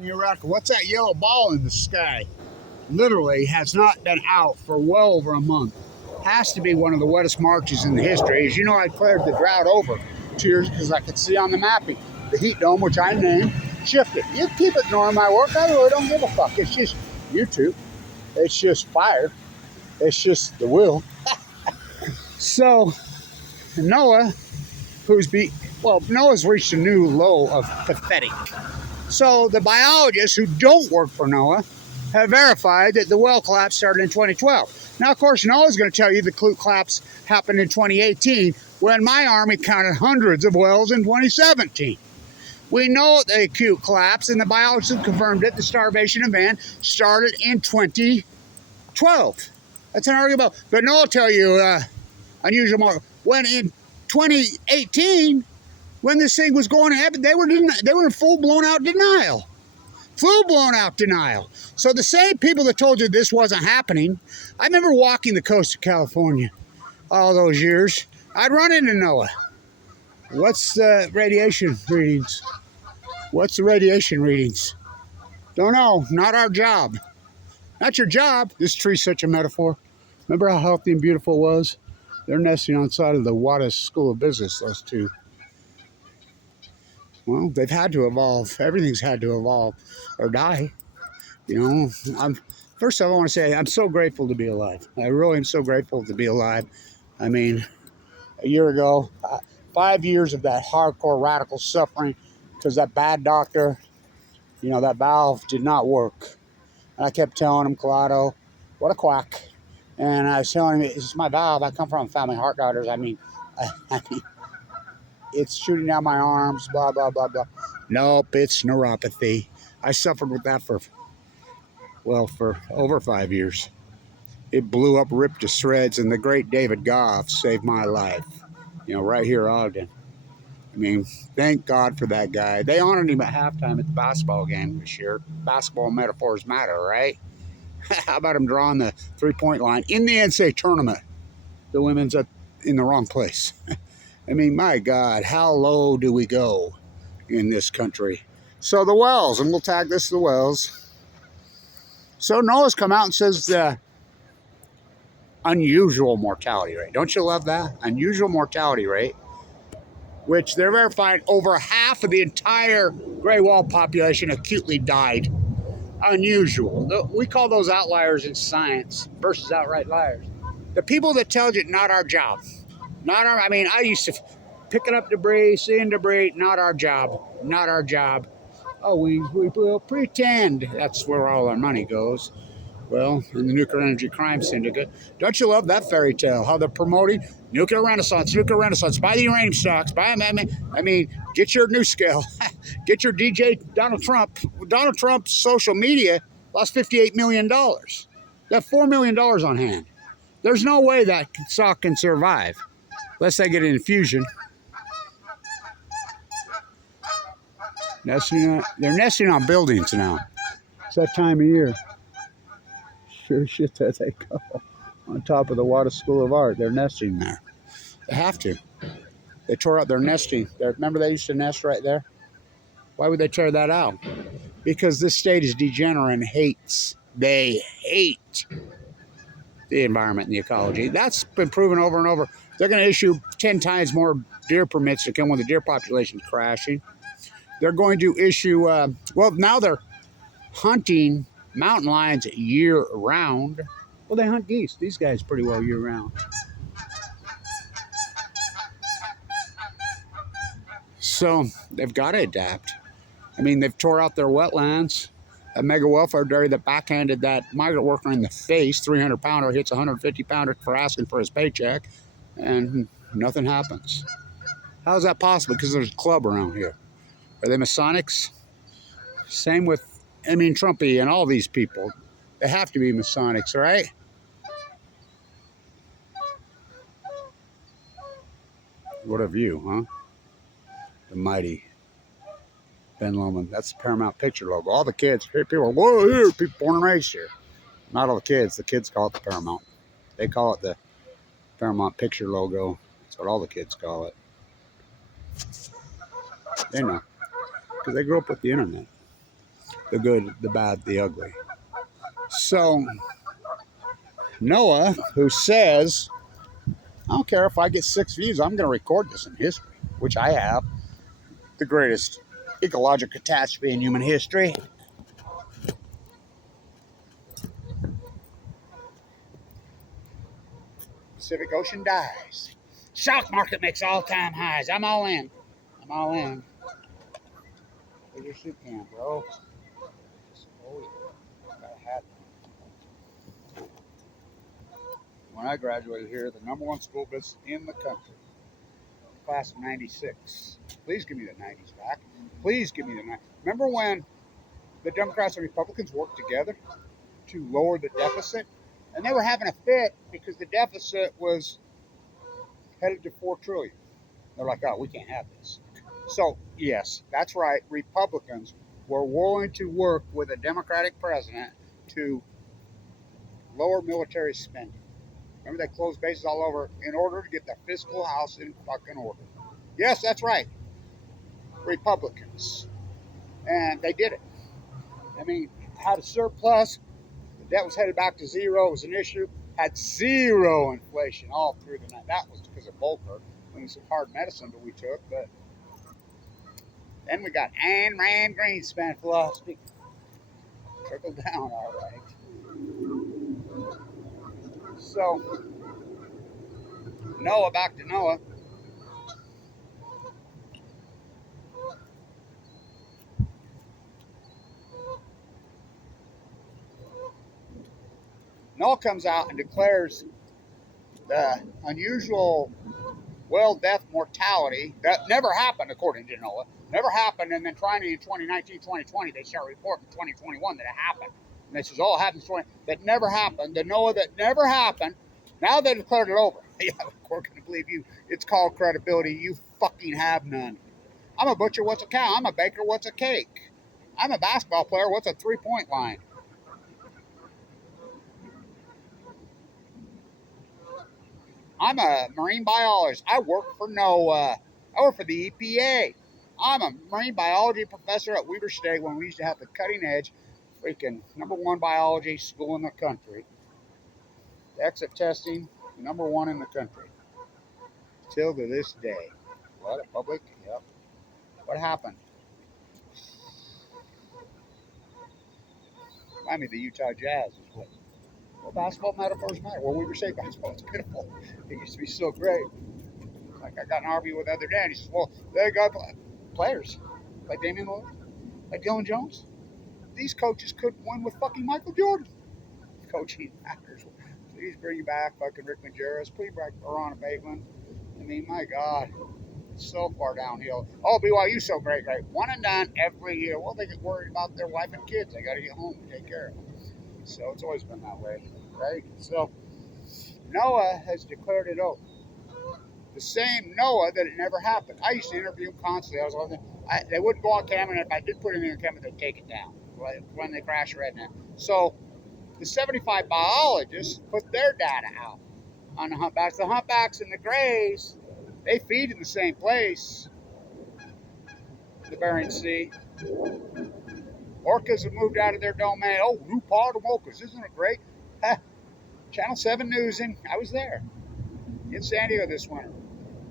You're right. What's that yellow ball in the sky? Literally has not been out for well over a month. Has to be one of the wettest Marches in the history. As you know, I cleared the drought over 2 years because I could see on the mapping the heat dome, which I named, shifted. You keep ignoring my work. I really don't give a fuck. It's just YouTube. It's just fire. It's just the will. So NOAA, NOAA's reached a new low of pathetic. So the biologists who don't work for NOAA have verified that the well collapse started in 2012. Now, of course, NOAA's going to tell you the collapse happened in 2018 when my Army counted hundreds of wells in 2017. We know the acute collapse, and the biologists have confirmed it. The starvation event started in 2012. That's an argument. But NOAA will tell you unusual more. When in 2018, when this thing was going to happen, they were in full blown out denial. Full blown out denial. So the same people that told you this wasn't happening, I remember walking the coast of California all those years. I'd run into NOAA. What's the radiation readings? What's the radiation readings? Don't know. Not our job. Not your job. This tree's such a metaphor. Remember how healthy and beautiful it was? They're nesting on the side of the Wada School of Business, those two. Well, they've had to evolve. Everything's had to evolve or die. You know, first of all, I want to say I'm so grateful to be alive. I really am so grateful to be alive. I mean, a year ago, 5 years of that hardcore radical suffering because that bad doctor, you know, that valve did not work. And I kept telling him, Collado, what a quack. And I was telling him, it's my valve. I come from a family of heart doctors. I mean, it's shooting down my arms, blah, blah, blah, blah. Nope, it's neuropathy. I suffered with that for over 5 years. It blew up, ripped to shreds, and the great David Goff saved my life, you know, right here in Ogden. I mean, thank God for that guy. They honored him at halftime at the basketball game this year. Basketball metaphors matter, right? How about him drawing the three-point line in the NCAA tournament? The women's in the wrong place. I mean, my God, how low do we go in this country? So the wells, and we'll tag this to the wells. So NOAA's come out and says the unusual mortality rate. Don't you love that? Unusual mortality rate, which they're verifying over half of the entire gray wall population acutely died. Unusual. We call those outliers in science versus outright liars. The people that tell you not our job. Not our, I mean, I used to picking up debris, seeing debris, not our job. Not our job. Oh, we will pretend that's where all our money goes. Well, in the nuclear energy crime syndicate. Don't you love that fairy tale? How they're promoting nuclear renaissance, buy the uranium stocks, buy them. I mean, get your new scale. Get your DJ Donald Trump. Donald Trump's social media lost $58 million. They have $4 million on hand. There's no way that stock can survive unless they get an infusion. They're nesting on buildings now. It's that time of year. Sure shit that they go on top of the Wada School of Art. They're nesting there. They have to. They tore out their nesting. Remember they used to nest right there? Why would they tear that out? Because this state is degenerate and hates. They hate the environment and the ecology. That's been proven over and over. They're going to issue 10 times more deer permits to come when the deer population is crashing. They're going to issue, now they're hunting mountain lions year-round. Well, they hunt geese. These guys pretty well year-round. So they've got to adapt. I mean, they've tore out their wetlands. A mega welfare dairy that backhanded that migrant worker in the face, 300-pounder, hits 150-pounder for asking for his paycheck, and nothing happens. How is that possible? Because there's a club around here. Are they Masonics? Same with, Trumpy and all these people. They have to be Masonics, right? What a view, huh? The mighty Ben Lomond. That's the Paramount Picture logo. All the kids, people are, whoa, here, people born and raised here. Not all the kids. The kids call it the Paramount. They call it the Paramount Picture logo. That's what all the kids call it. They know. Because they grew up with the internet. the good, the bad, the ugly. So NOAA, who says, I don't care if I get 6 views, I'm going to record this in history, which I have, the greatest ecological catastrophe in human history. Pacific Ocean dies. Stock market makes all-time highs. I'm all in. I'm all in. Where's your soup can, bro? Oh, yeah. Got a hat. When I graduated here, the #1 school bus in the country, class of '96. Please give me the '90s back. Please give me the '90s. Remember when the Democrats and Republicans worked together to lower the deficit? And they were having a fit because the deficit was headed to $4 trillion. They're like, oh, we can't have this. So, yes, that's right. Republicans were willing to work with a Democratic president to lower military spending. Remember, they closed bases all over in order to get the fiscal house in fucking order. Yes, that's right. Republicans. And they did it. I mean, had a surplus. The debt was headed back to zero. It was an issue. Had zero inflation all through the night. That was because of Volcker and some hard medicine that we took. But then we got Ayn Rand Greenspan philosophy. Trickle down, all right. So, NOAA, back to NOAA. NOAA comes out and declares the unusual whale death mortality that never happened, according to NOAA. Never happened, and then trying to in 2019, 2020, they start reporting 2021 that it happened. And this is all happened 20 that never happened. The NOAA that never happened. Now they declared it over. Yeah, we're going to believe you. It's called credibility. You fucking have none. I'm a butcher. What's a cow? I'm a baker. What's a cake? I'm a basketball player. What's a 3-point line? I'm a marine biologist. I work for NOAA. I work for the EPA. I'm a marine biology professor at Weber State when we used to have the cutting edge, freaking #1 biology school in the country. The exit testing, #1 in the country. Till to this day. What, a public? Yep. What happened? Remind me of the Utah Jazz is what. Well, basketball metaphors matter. Well, Weber State basketball is pitiful. It used to be so great. Like I got an argument with the other day, and he says, well, they got players like Damian Lillard, like Dylan Jones. These coaches couldn't win with fucking Michael Jordan. Coaching matters. Please bring back fucking Rick Majerus. Please bring back Ron Bagelin. I mean, my God, it's so far downhill. Oh, BYU's so great. One and done every year. Well, they get worried about their wife and kids. They got to get home and take care of them. So it's always been that way, right? So NOAA has declared it over. The same NOAA that it never happened. I used to interview them constantly. They wouldn't go on camera, and if I did put anything on camera, they'd take it down when they crash redneck. So the 75 biologists put their data out on the humpbacks. The humpbacks and the grays, they feed in the same place, the Bering Sea. Orcas have moved out of their domain. Oh, new pod of orcas. Isn't it great? Channel 7 Newsing. I was there in San Diego this winter.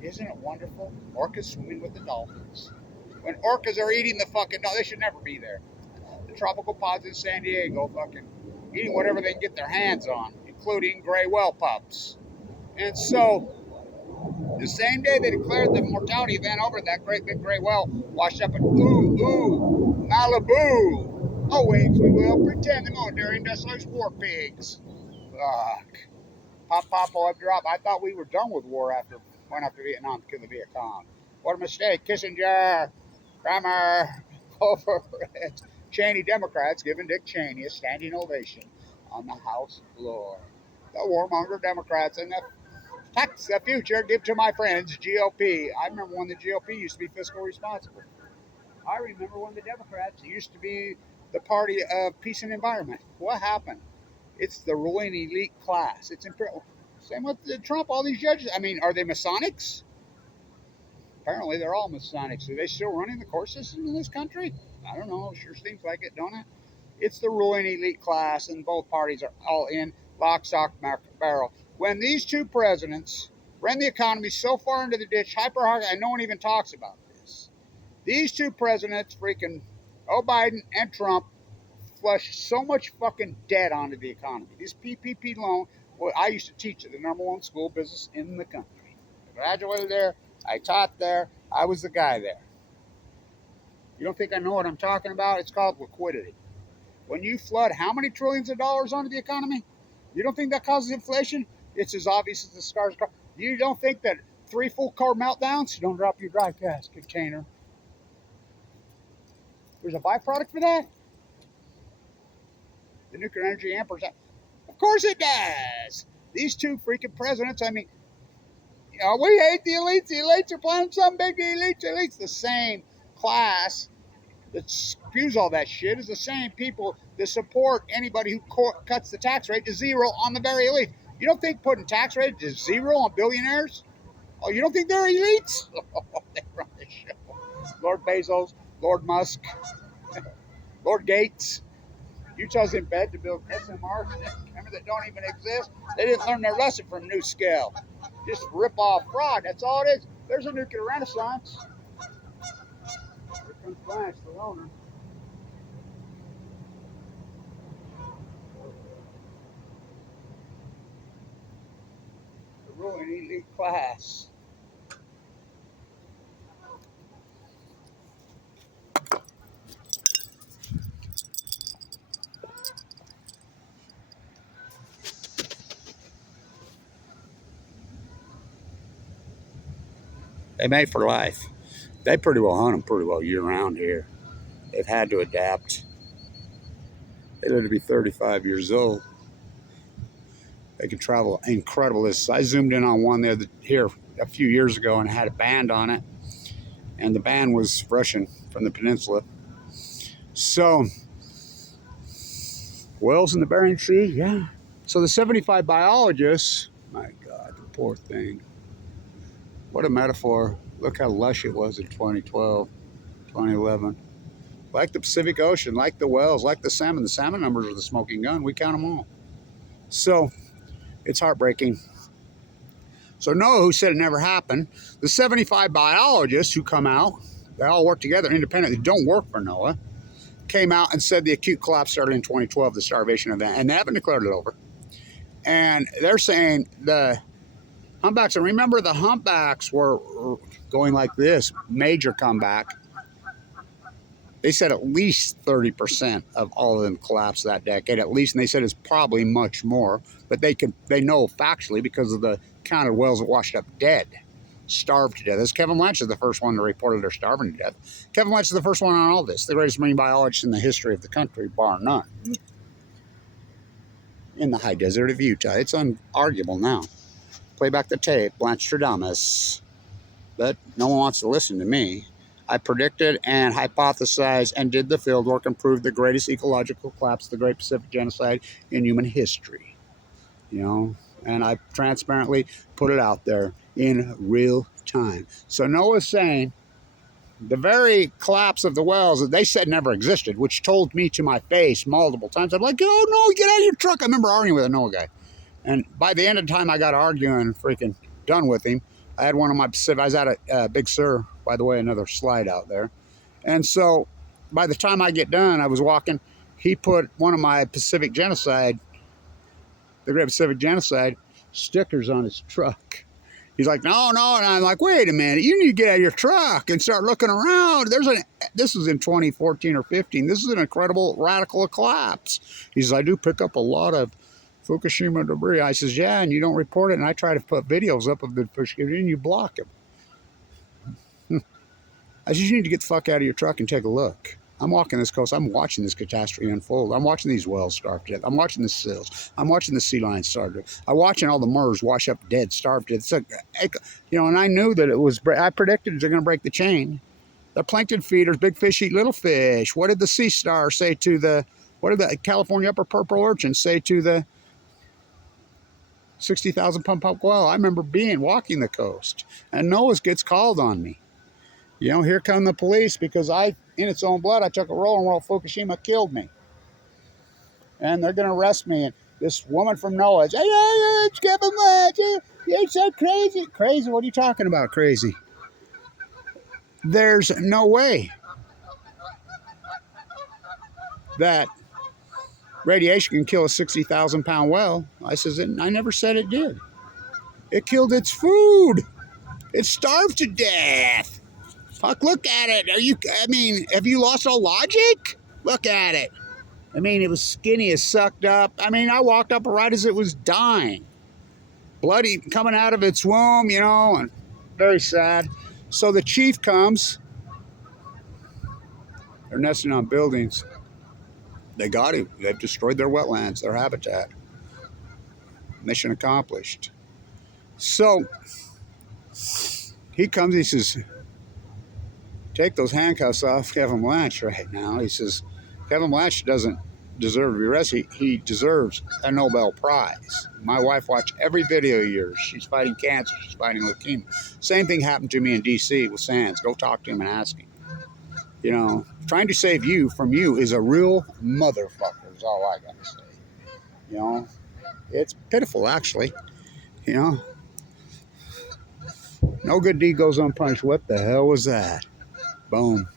Isn't it wonderful? Orcas swimming with the dolphins. When orcas are eating the fucking dolphins, they should never be there. The tropical pods in San Diego fucking eating whatever they can get their hands on, including gray whale pups. And so, the same day they declared the mortality event over, that great big gray whale washed up in Malibu. Oh, wings, we will pretend the military industrialized war pigs. Fuck. Pop, up drop. I thought we were done with war went after Vietnam to kill the Viet Cong. What a mistake. Kissinger, Kramer, over it. Cheney Democrats giving Dick Cheney a standing ovation on the House floor. The warmonger Democrats and the tax the future give to my friends GOP. I remember when the GOP used to be fiscally responsible. I remember when the Democrats used to be the party of peace and environment. What happened? It's the ruling elite class. It's imperial. Same with Trump. All these judges. I mean, are they Masonics? Apparently, they're all Masonics. Are they still running the court system in this country? I don't know. Sure seems like it, don't it? It's the ruling elite class, and both parties are all in lock, stock, barrel. When these two presidents ran the economy so far into the ditch, hyper, and no one even talks about this. These two presidents, freaking Biden and Trump, flushed so much fucking debt onto the economy. This PPP loan, well, I used to teach at the #1 school business in the country. I graduated there. I taught there. I was the guy there. You don't think I know what I'm talking about? It's called liquidity. When you flood how many trillions of dollars onto the economy, you don't think that causes inflation? It's as obvious as the scars. You don't think that 3 full car meltdowns? Don't drop your dry gas container. There's a byproduct for that? The nuclear energy hampers. Of course it does. These two freaking presidents, I mean, you know, we hate the elites. The elites are planning something big. The elites, the same class that spews all that shit is the same people that support anybody who cuts the tax rate to zero on the very elite. You don't think putting tax rate to zero on billionaires? Oh, you don't think they're elites? They run the show. Lord Bezos, Lord Musk, Lord Gates. Utah's in bed to build SMRs that don't even exist. They didn't learn their lesson from New Scale. Just rip off fraud. That's all it is. There's a nuclear renaissance. Here comes BLANCH, the loner. The ruling elite class. They mate for life. They pretty well hunt them pretty well year-round here. They've had to adapt. They live to be 35 years old. They can travel incredible distances. I zoomed in on one here a few years ago and had a band on it. And the band was Russian from the peninsula. So, whales in the Bering Sea, yeah. So the 75 biologists, my God, the poor thing. What a metaphor. Look how lush it was in 2012, 2011. Like the Pacific Ocean, like the whales, like the salmon. The salmon numbers are the smoking gun. We count them all. So, it's heartbreaking. So NOAA, who said it never happened, the 75 biologists who come out, they all work together independently, don't work for NOAA, came out and said the acute collapse started in 2012, the starvation event, and they haven't declared it over. And they're saying the humpbacks, and remember the humpbacks were going like this, major comeback. They said at least 30% of all of them collapsed that decade, at least, and they said it's probably much more, but they know factually because of the count of whales that washed up dead, starved to death. This Kevin Blanch is the first one to report they're starving to death. Kevin Blanch is the first one on all this, the greatest marine biologist in the history of the country, bar none. In the high desert of Utah. It's unarguable now. Play back the tape, Blanchstradamus. But no one wants to listen to me. I predicted and hypothesized and did the field work and proved the greatest ecological collapse, the Great Pacific Genocide in human history. You know, and I transparently put it out there in real time. So NOAA's saying the very collapse of the whales that they said never existed, which told me to my face multiple times. I'm like, oh no, get out of your truck. I remember arguing with a NOAA guy. And by the end of the time I got arguing, freaking done with him, I had one of my Pacific, I was at a Big Sur, by the way, another slide out there. And so by the time I get done, I was walking, he put one of my Pacific Genocide, the Great Pacific Genocide, stickers on his truck. He's like, no. And I'm like, wait a minute, you need to get out of your truck and start looking around. This was in 2014 or 15. This is an incredible radical collapse. He says, I do pick up a lot of Fukushima debris. I says, yeah, and you don't report it. And I try to put videos up of the Fukushima and you block them. I says, you need to get the fuck out of your truck and take a look. I'm walking this coast. I'm watching this catastrophe unfold. I'm watching these whales starve to death. I'm watching the seals. I'm watching the sea lions starve to death. I'm watching all the MERS wash up dead, starve to death. So, you know, and I knew that it was, I predicted they're going to break the chain. The plankton feeders, big fish eat little fish. What did the sea star say to the, what did the California upper purple urchin say to the 60,000 pump whale? I remember walking the coast, and NOAA gets called on me. You know, here come the police because I in its own blood. I took a rolling roll. Fukushima killed me. And they're going to arrest me. And this woman from NOAA is, it's Kevin Blanch. You're so crazy. Crazy? What are you talking about, crazy? There's no way that radiation can kill a 60,000-pound whale. I says, I never said it did. It killed its food. It starved to death. Fuck, look at it. Have you lost all logic? Look at it. I mean, it was skinny as sucked up. I mean, I walked up right as it was dying. Bloody coming out of its womb, you know, and very sad. So the chief comes. They're nesting on buildings. They got him. They've destroyed their wetlands, their habitat. Mission accomplished. So he comes, he says, take those handcuffs off Kevin Blanch right now. He says, Kevin Blanch doesn't deserve to be arrested. He deserves a Nobel Prize. My wife watched every video of yours. She's fighting cancer. She's fighting leukemia. Same thing happened to me in D.C. with Sands. Go talk to him and ask him. You know, trying to save you from you is a real motherfucker, is all I got to say. You know, it's pitiful, actually. You know, no good deed goes unpunished. What the hell was that? Boom.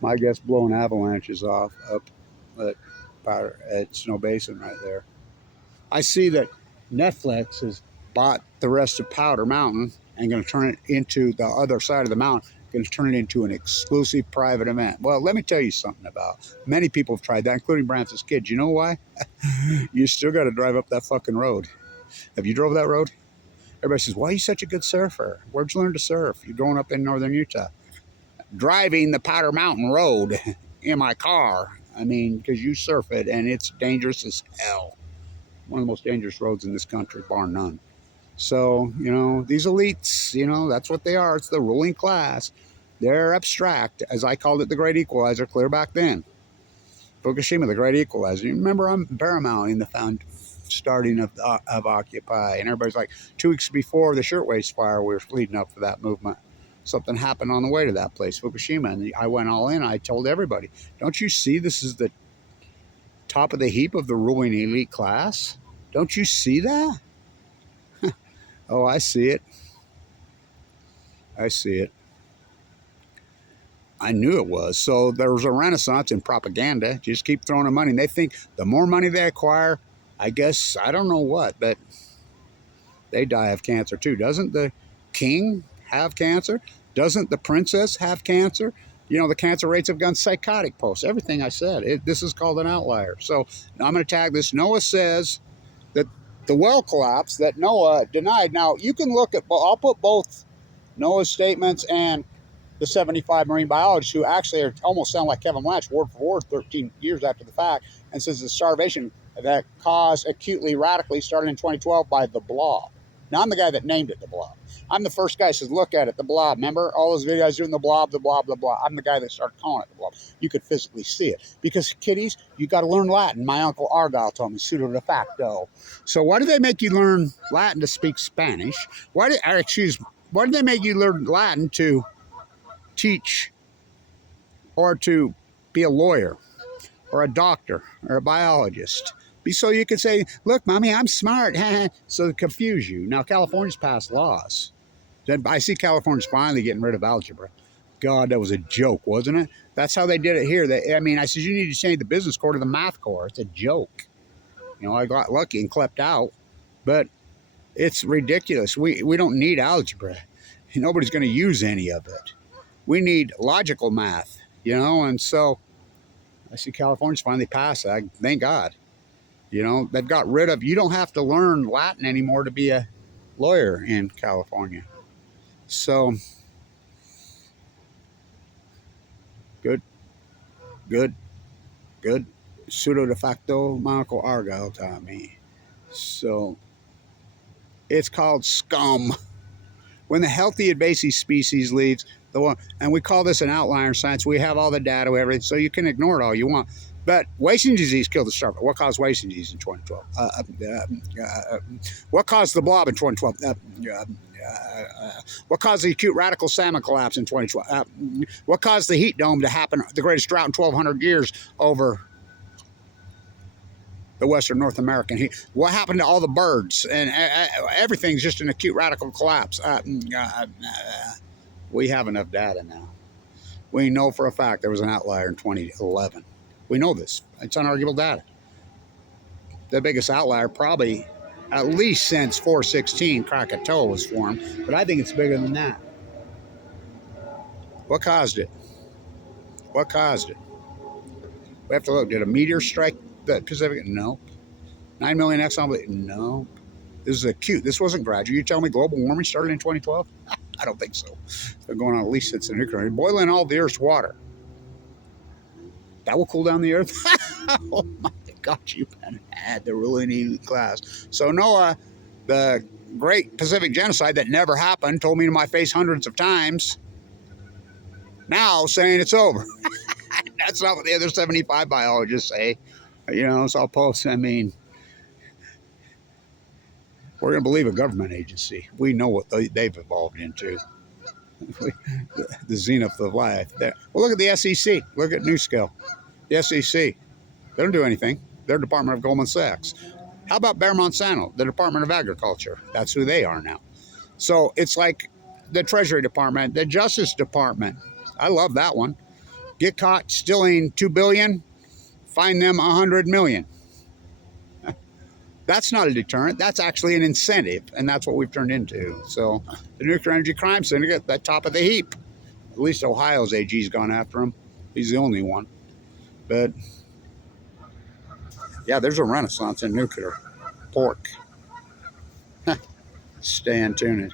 My guess blowing avalanches off up at Snow Basin right there. I see that Netflix has bought the rest of Powder Mountain and going to turn it into the other side of the mountain, going to turn it into an exclusive private event. Well, let me tell you something about. Many people have tried that, including Brance's kids. You know why? You still got to drive up that fucking road. Have you drove that road? Everybody says, why are you such a good surfer? Where'd you learn to surf? You're growing up in northern Utah. Driving the Powder Mountain Road in my car. I mean, because you surf it, and it's dangerous as hell. One of the most dangerous roads in this country, bar none. So, you know, these elites, you know, that's what they are. It's the ruling class. They're abstract, as I called it, the Great Equalizer, clear back then. Fukushima, the Great Equalizer. You remember I'm paramount in the starting of Occupy, and everybody's like, 2 weeks before the Shirtwaist Fire, we were leading up to that movement. Something happened on the way to that place, Fukushima, and I went all in. I told everybody, don't you see this is the top of the heap of the ruling elite class? Don't you see that? Oh, I see it. I see it. I knew it was. So there was a renaissance in propaganda. Just keep throwing them money. And they think the more money they acquire, I guess, I don't know what, but they die of cancer too. Doesn't the king have cancer? Doesn't the princess have cancer? You know, the cancer rates have gone psychotic posts. Everything I said. This is called an outlier. So I'm going to tag this. NOAA says that the well collapse that NOAA denied. Now, you can look at, I'll put both NOAA's statements and the 75 marine biologists who actually almost sound like Kevin Blanch, word for word, 13 years after the fact, and says the starvation that caused acutely radically started in 2012 by the blob. Now, I'm the guy that named it the blob. I'm the first guy that says, look at it, the blob. Remember all those videos doing the blob, the blob, the blob. I'm the guy that started calling it the blob. You could physically see it. Because, kiddies, you got to learn Latin. My Uncle Argyle told me, pseudo de facto. So why do they make you learn Latin to speak Spanish? Why did they make you learn Latin to teach or to be a lawyer or a doctor or a biologist? So you can say, look, mommy, I'm smart. So to confuse you. Now, California's passed laws. I see California's finally getting rid of algebra. God, that was a joke, wasn't it? That's how they did it here. I said, you need to change the business core to the math core. It's a joke. You know, I got lucky and clept out. But it's ridiculous. We don't need algebra. Nobody's going to use any of it. We need logical math, you know. And so I see California's finally passed that. Thank God. You know, they've got rid of, you don't have to learn Latin anymore to be a lawyer in California. So, good. Pseudo de facto, my Uncle Argyle taught me. So, it's called scum. When the healthy invasive species leaves, and we call this an outlier in science, we have all the data, everything, so you can ignore it all you want. But wasting disease killed the starvation. What caused wasting disease in 2012? What caused the blob in 2012? What caused the acute radical salmon collapse in 2012? What caused the heat dome to happen, the greatest drought in 1,200 years over the Western North American heat? What happened to all the birds? And everything's just an acute radical collapse. We have enough data now. We know for a fact there was an outlier in 2011. We know this. It's unarguable data. The biggest outlier probably at least since 416 Krakatoa was formed, but I think it's bigger than that. What caused it? What caused it? We have to look. Did a meteor strike the Pacific? No. 9 million exxon? No. This is acute. This wasn't gradual. You tell me global warming started in 2012? I don't think so. They're going on at least since the nuclear. Boiling all the Earth's water. That will cool down the Earth? Oh my God, you've had the really neat class. So NOAA, the great Pacific genocide that never happened, told me to my face hundreds of times, now saying it's over. That's not what the other 75 biologists say. You know, so I'll post, I mean, we're going to believe a government agency. We know what they've evolved into. The zenith of life. Well, look at the SEC. Look at NewScale. The SEC. They don't do anything. They're Department of Goldman Sachs. How about Bayer Monsanto, the Department of Agriculture? That's who they are now. So it's like the Treasury Department, the Justice Department. I love that one. Get caught stealing $2 billion, fine them $100 million. That's not a deterrent. That's actually an incentive, and that's what we've turned into. So the Nuclear Energy Crime Syndicate, that top of the heap. At least Ohio's AG's gone after him. He's the only one. But yeah, there's a renaissance in nuclear pork. Stay tuned.